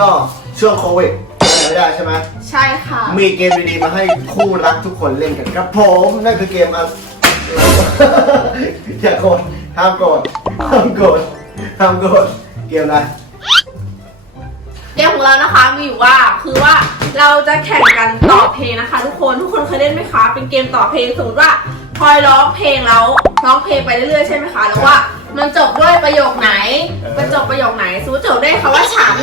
ก็ช่วงโควิดไปไหนไม่ได้ใช่ไหมใช่ค่ะ มีเกมดีๆมาให้คู่รักทุกคนเล่นกันครับผมนั่นคือเกมอะอย่าโกรธห้ามโกรธห้ามโกรธห้ามโกรธเกมอะไรเกมของเรานะคะมีอยู่ว่าคือว่าเราจะแข่งกันต่อเพลงนะคะ ทุกคนทุกคนเคยเล่นไหมคะ เป็นเกมต่อเพลงสมมติว่าพลอยร้องเพลงแล้วร้องเพลงไปเรื่อยๆใช่ไหมคะแล้วว่า มันจบด้วยประโยคไหน มันจบประโยคไหนสมมติจบด้วยคำว่าฉัน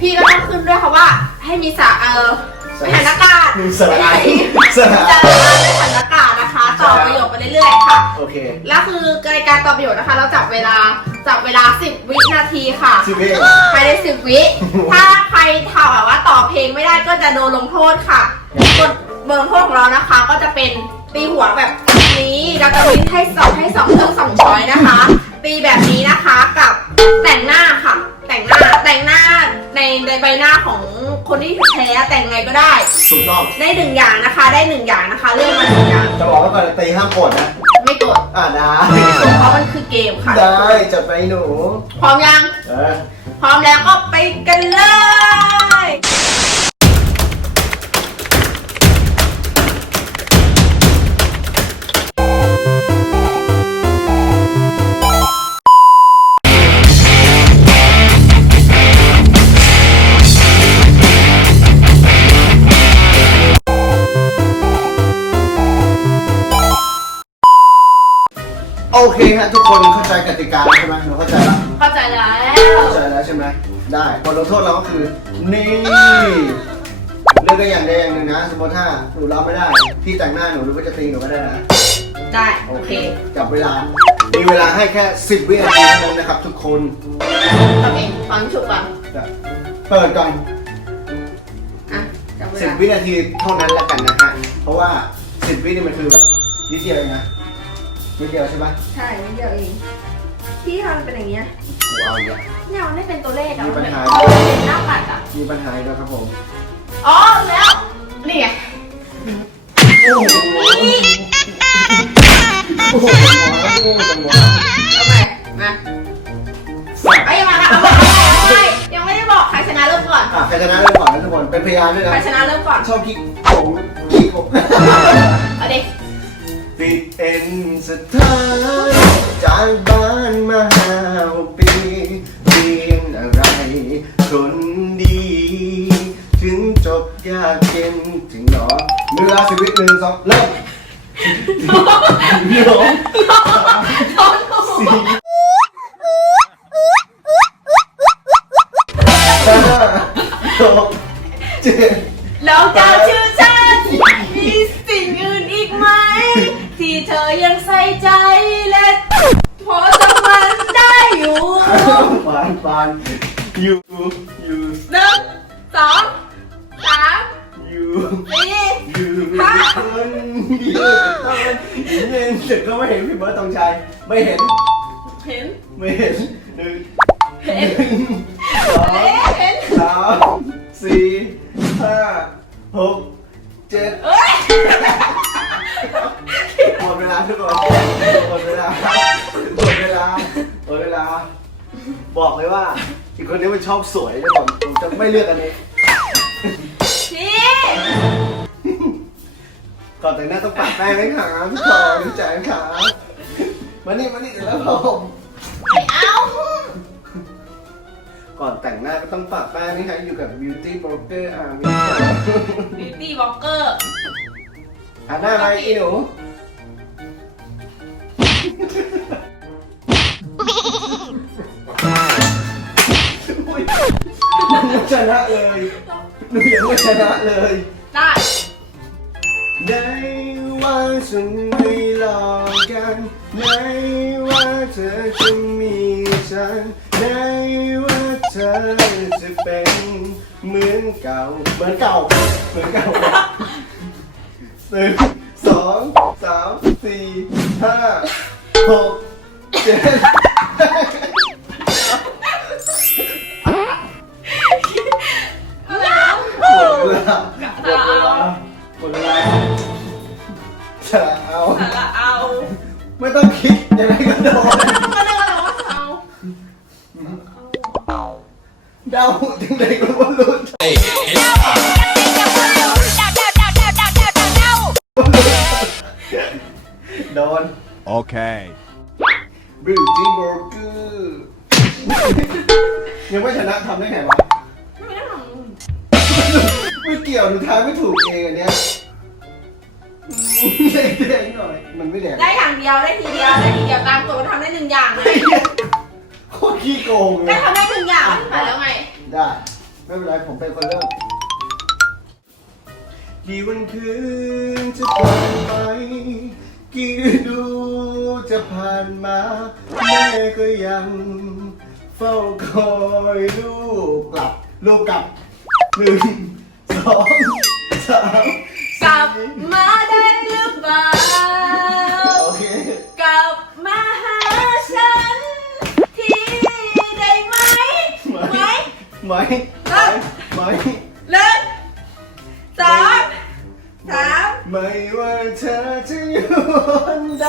พี่ก็ต้องขึ้นด้วยคำว่า ให้มีสาเออสถานอากาศมีสระไอสสระถานไออากาศนะคะ ต่อประโยคไปเรื่อยๆค่ะ โอเค แล้วคือในการตอบประโยชน์นะคะ เราจับเวลา จับเวลา 10 วินาทีค่ะสิบเองภายใน10 วิ ถ้าใครถามแบบว่าตอบเพลงไม่ได้ก็จะโดนลงโทษค่ะกฎบทลงโทษของเรานะคะ ก็จะเป็นตีหัวแบบนี้เราจะมีให้สองให้สองเรื่องสองช้อยนะคะ ตีแบบนี้นะคะกับแต่งหน้าค่ะ แต่งหน้าแต่งหน้าในในใบหน้าของคนที่แพ้แต่งไงก็ได้ ถูกต้องได้หนึ่งอย่างนะคะ ได้หนึ่งอย่างนะคะ เรื่องมาหนึ่งอย่างจะบอกไว่าก่อนตีห้ามกดนะไม่กดอ่าได้เพราะมันคือเกมค่ะ ได้จัดไปหนู พร้อมยังเออพร้อมแล้วก็ไปกันเลย คนเข้าใจกติกาแล้วใช่ไหมหนูเข้าใจแล้วเข้าใจแล้วเข้าใจแล้วใช่ไหมได้บทลงโทษเราก็คือ นี่เลือกได้อย่างใดอย่างหนึ่งนะ สมมติถ้าหนูรับไม่ได้พี่แต่งหน้าหนูหรือว่าจะตีหนูก็ได้นะ ได้โอเคจับเวลา มีเวลาให้แค่ 10 วินาทีเท่านั้นนะครับ ทุกคนโอเคฟังฉุกก่อนเปิดก่อนอะจับเวลา10 วินาทีเท่านั้นแล้วกันนะฮะ เพราะว่า 10 วินี่มันคือแบบนิดเดียวเองนะ นิดเดียวใช่ไหมใช่นิดเดียวเอง พี่ทำมันเป็นอย่างเงี้ยกูเอาอีกแล้ว เนี่ยมันไม่เป็นตัวเลขอะมีมันปัญเป็นหาเป็นหน้าปัดอะมีปัญหาอีกแล้วครับผม อ๋อแล้ว นี่ไงโอ้โหโอ้โหโอ้โหจังหวะเอาไปมาไอ้ยยังมานะเอาไปเอาไปยังไม่ได้บอกใครชนะเริ่มก่อน อะใครชนะเริ่มก่อนนะทุกคน เป็นพยานด้วยนะใครชนะเริ่มก่อน ชอบกิ๊กผมกิ๊กผม เอาดิ ติดเอ็นสถานจากบ้านมาห้าปีเรียนอะไรคนดี ถึงจบยากเย็นถึงหนอมีเวลาสิบวิหนึ่งสองเริ่มหนึ่งสี่ห้าหกเจ็ด เย็นแต่ก็ไม่เห็นพี่เบิร์ตตองชัยไม่เห็นเห็น ไม่เห็นหนึ่งเห็น สองเห็น สามสี่ห้าหกเจ็ดเอ้ย หมดเวลาทุกคนหมดเวลาหมดเวลาหมดเวลา บอกเลยว่าอีกคนนี้มันชอบสวยทุกคนผมจะไม่เลือกอันนี้ พี่ ก่อนแต่งหน้าต้องปัดแป้งไหมคะทุกคนดีใจค่ะมานี่มานี่เดี๋ยวแล้วผมไม่เอา ก่อนแต่งหน้าก็ต้องปัดแป้งนี่ค่ะอยู่กับ beauty broker อ่ามีบิวตี้บล็อกเกอร์หาหน้าอะไรอีหนูอุ๊ยหนูยังชนะเลยหนูยังไม่ชนะเลย ได้ ในว่าฉันไม่หลอกกันในว่าเธอจะมีฉันในว่าเธอจะเป็นเหมือนเก่าเหมือนเก่าเหมือนเก่าหนึ่งสองสามสี่ห้าหกเจ็ดหมดเวลาหมดเวลาหมดเวลา จะเอาสาระเอาไม่ต้องคิดยังไงก็โดนก็เลยว่าเอาบจังใดก็บ่รู้โดน Okay. บิวตี้เบอร์เกอร์ยังไม่ชนะทำได้ไงวะ ไม่ได้ทไม่เกี่ยวหนูทายไม่ถูกเองอันเนี้ย อืมแดงๆหน่อย มันไม่แดงำได้อย่างเดียวได้ทีเดียวได้ทีเดียวตามตัวทำได้หนึ่งอย่างเลยโคตรขี้โกงเลได้ยทำได้หนึ่งอย่างไปแล้วไงได้ ไม่เป็นไร ผมเป็นคนเริ่มกี่วันคืนจะผ่านไป กี่ฤดูจะผ่านมา แม่ก็ยัง เฝ้าคอยลูกกลับ ลูกกลับหนึ่งสองสาม กลับมา ได้า โอเคกลับมาหาฉัน ที่ได้ไหมไหมไหมไหมไหมหนึ่งสองสามไม่ว่าเธอจะอยู่วันใด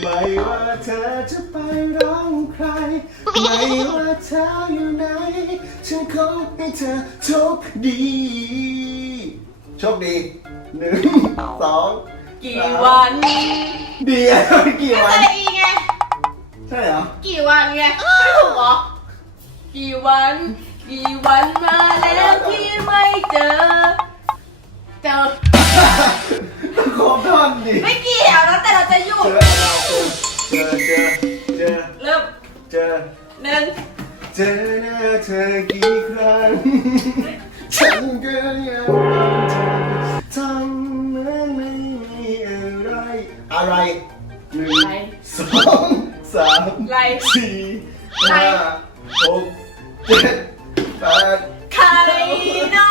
ไม่ว่าเธอจะไปร้องใคร ไม่ว่าเธออยู่ไหนฉันขอให้เธอโชคดี โชคดีหนึ่งสอง กี่วันเดียวกี่ก็วัจะน ได้อีไง ใช่เหรอ กี่วันไงไม่ถูกเหรอ กี่วัน กี่วันมาแล้วที่ไม่เจอ เจอ ต้องครบท่อนดิไม่เกี่ยวแล้วแต่เราจะหยุเจดอเจอเจอเจอเริ่มเจอหนึ่งเจอหน้าเธอกี่ครั้งฉันก็ยังรอเธอทำ หนึ่งไรสองสามไรสี่ไรห้าหกเจ็ดแปดใครเนา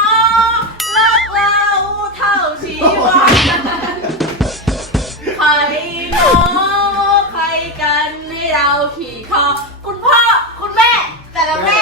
ะรักเราเท่าชีวันใครเนาะใครกันให้เราขี่คอคุณพ่อ คุณแม่ แต่ละแม่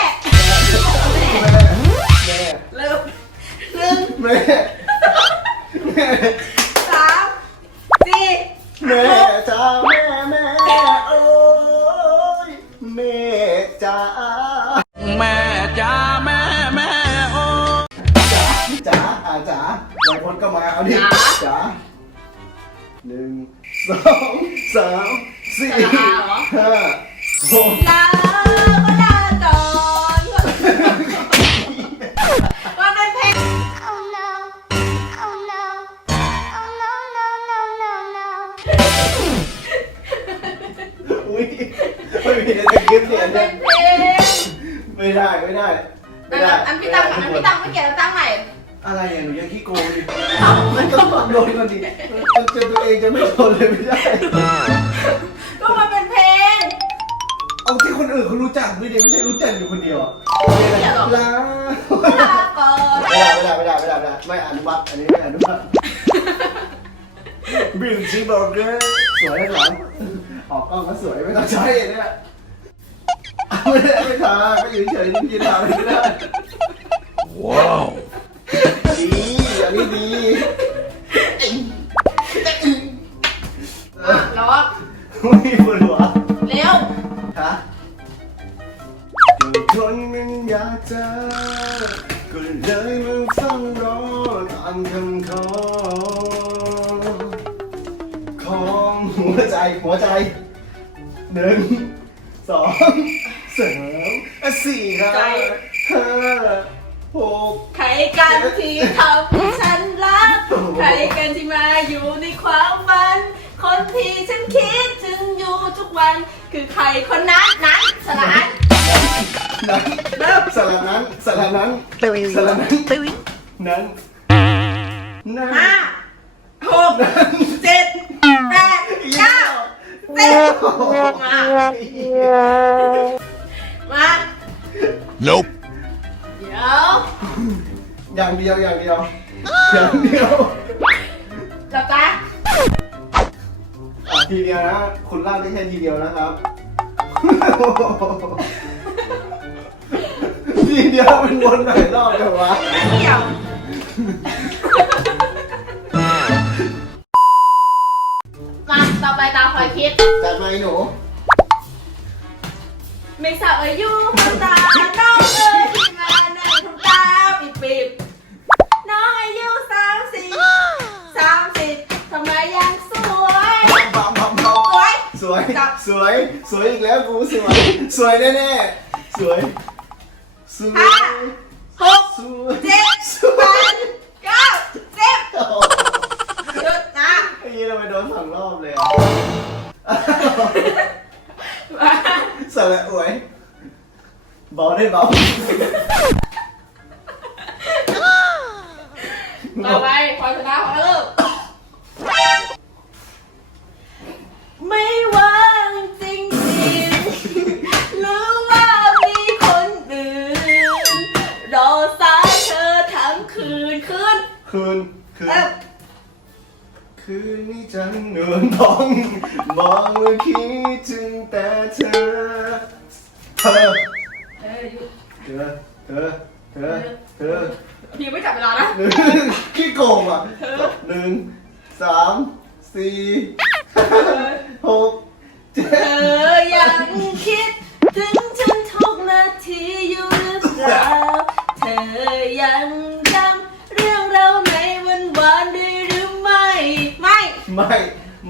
มีสคริปต์เนี่ยเป็นเพลงไม่ได้ไม่ได้ไม่ได้อันพี่ตังอันพี่ตังไม่เกี่ยวกับตังใหม่อะไรอะหนูยังขี้โกงดิมันต้องตอบโดนก่อนดิมันจะตัวเองจะไม่โดนเลยไม่ได้ก็มันเป็นเพลงเอาที่คนอื่นเขารู้จักด้วยดิไม่ใช่รู้จักอยู่คนเดียวไม่เกี่ยวหรอกลาลาก่อนไม่ได้ไม่ได้ไม่ได้ไม่ได้ไม่ได้ไม่อนุมัติอันนี้ไม่อนุมัติบิวชีบอร์เกอร์สวยหลังออกกล้องก็สวยไม่ต้องใช้เนี่ย ไม่ได้ไม่ทาก็อยู่เฉยๆยืนทาไม่ได้ Wow. ดีอันนี้ดีอะร้องมีปวดหัวเร็วฮะทนมันอยากเจอก็เลยมาฟังรอตามคำขอของหัวใจหัวใจหนึ่ง สองสามสี่ครับห้าหกใครกันที่ทำให้ฉันรัก ใครกันที่มาอยู่ในความฝัน คนที่ฉันคิดถึงอยู่ทุกวัน คือใครคนนั้นนั้นสลายนั้นเริ่มสลับนั้นสลับนั้นสลับนั้นนั้นนั้นห้าหกเจ็ดแปดเก้า สิบมามา Nope. เดี๋ยวอย่างเดียวอย่างเดียวอย่างเดียวหลับตาอะทีเดียวนะ คุณลากได้แค่ทีเดียวนะครับทีเดียวมันวนหลายรอบเลยวะ ไม่เกี่ยว ต่อไปตาคอยคิด จัดมาไอ้หนูเม่สาวอายุคนตาน้องเอ้ยที่มาในทุกตาปิดปิดน้องอายุสามสิบสามสิบทำไมยังสวยบอมบอมบอมสวย สวย สวย สวยอีกแล้วกูสวย สวยแน่แน่สวย สวยหกสวย เจ็ด ยี่เราไปโดนสองรอบเลยอะมาสละอวยเบาได้เบาต่อไปพลอยชนะพลอยเริ่ม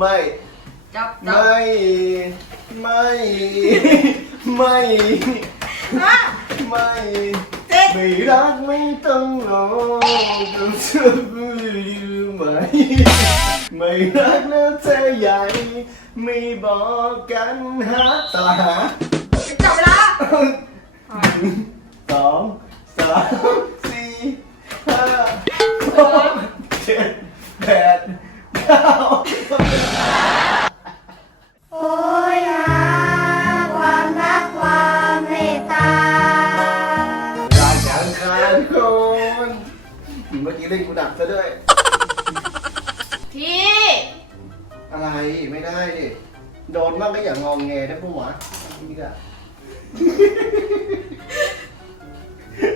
ไม่ จับจับไม่ ไม่ ไม่ห้าไม่ เจ็ดไม่รักไม่ต้องรอจะเธอรู้ไหม ไม่รักแล้วเธอใหญ่ ไม่บอกกันหาสลาหา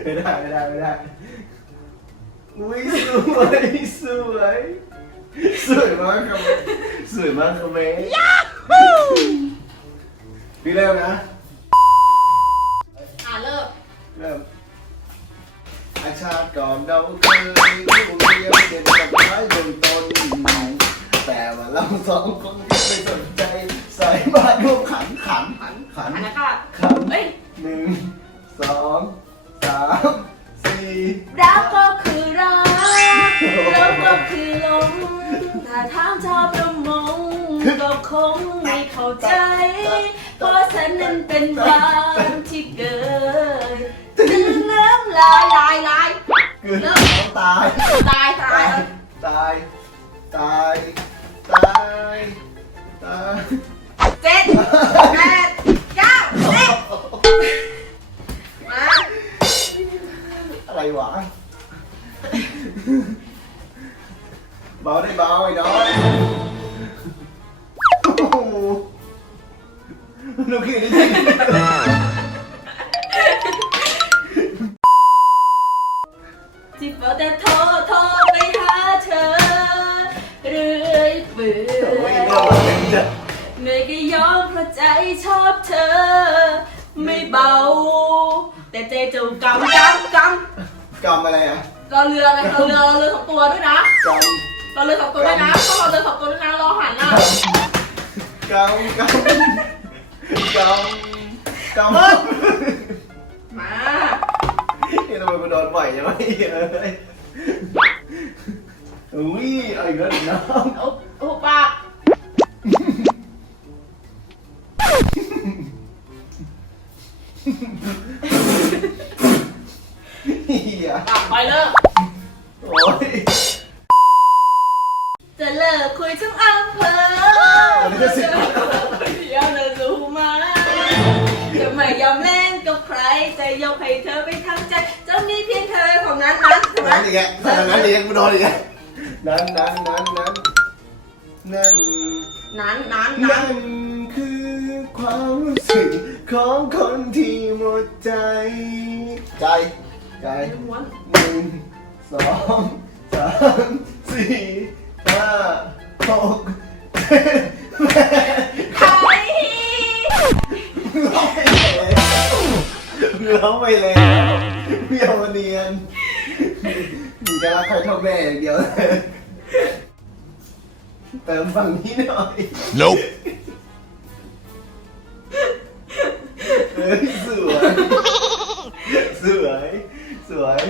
ไม่ได้ไม่ได้ไม่ได้อุ้ยสวยสวยสวยมากครับสวยมากครับเมย์พี่เร็วนะอ่าเลิกเริ่มอาชาติก่อนเราเคยอยู่เดียวเดินกับท้ายเดินต้นแต่ว่าเราสองคนไม่สนใจใส่บาตรร่วมขันขันขันขันอันนั้นก็ขันเอ้ยหนึ่งสองามสี่รักก็คือรักลมก็คือลมถ้าถามชาวประมงก็คงไม่เข้าใจ เพราะฉันนั้นเป็นวันที่เกิดถึงน้ำลายลายลายเกิดต้องตายตายตายตายตายตายตายเจ็ดแปดเก้าสิบ อะไรวะเบาไกรรมกรรมมานี่ทำไมกูโดนบ่อยจังวะไอ้เหี้ยเอ้ยอุ้ยเอาอีกแล้วน้องโอ้โอ้ปากเหี้ยปากไปเลิกโอ้ย จะเลิกคุยทั้งอำเภออันนี้ก็สิบเดี๋ยวเธอรู้ไหมจะไม่ยอมเล่นกับใครจะยกให้เธอไปทั้งใจจะมีเพียงเธอของนั้นนั้นนั้นอีกแกแต่นั้นอีกกูโดนอีกแกนั้นนั้นนั้นนั้นนั่นนั้นนั้นนั้นั่นคือความรู้สึกของคนที่หมดใจ ใจ ใจหนึ่งสองสามสี่ ห้าหกใครร้องไเลยร้องไปเลยเบี้ยวเนียนหนูจะรักใครเท่าแม่เดียวเลยเติมฝั่งนี้หน่อย Nope. เอ้ยสวย สวย สวย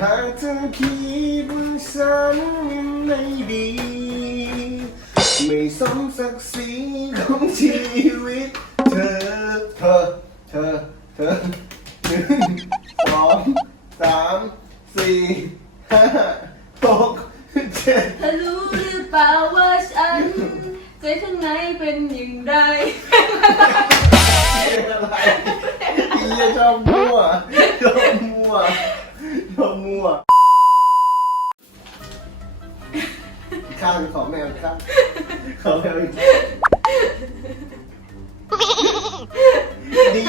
หากเธอคิดว่าฉันมันไม่ดี ไม่สมศักดิ์ศรีของชีวิต เธอ เธอ เธอ เธอหนึ่งสองสามสี่ห้าหกเจ็ด เธอรู้หรือเปล่าว่าฉันใจข้างในเป็นอย่างไรอะไรอีเหี้ยชอบมั่วชอบมั่ว ชอบมั่วข้างขอแมวอีกครับขอแมวอีกดี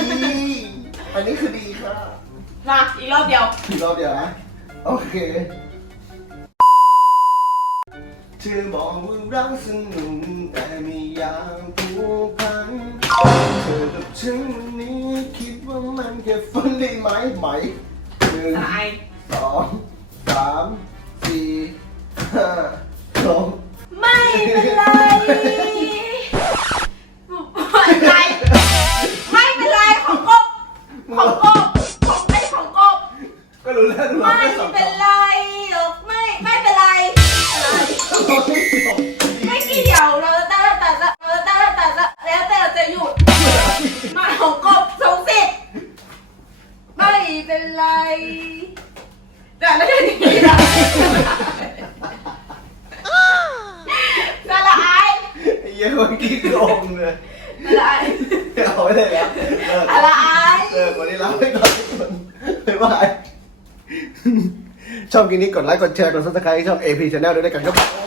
อันนี้คือดีค่ะมาอีกรอบเดียว อีกรอบเดียวนะ โอเค เธอบอกว่ารักสนุกแต่ไม่อยากผูกพัน เธอกับฉันวันนี้คิดว่ามันแค่ฝันได้ไหมไหมหนึ่ง ตาย สองสามสี่ห้าหกไม่เป็นไร ไม่เป็นไร ไม่เป็นไรของกบ ของกบ ของไอ้ของกบ ก็รู้แล้วรู้ไม่ อบกินนี้กดไลค์กดแชร์กดซับสไครต์ช่อง AP Channel ด้วยกันครับ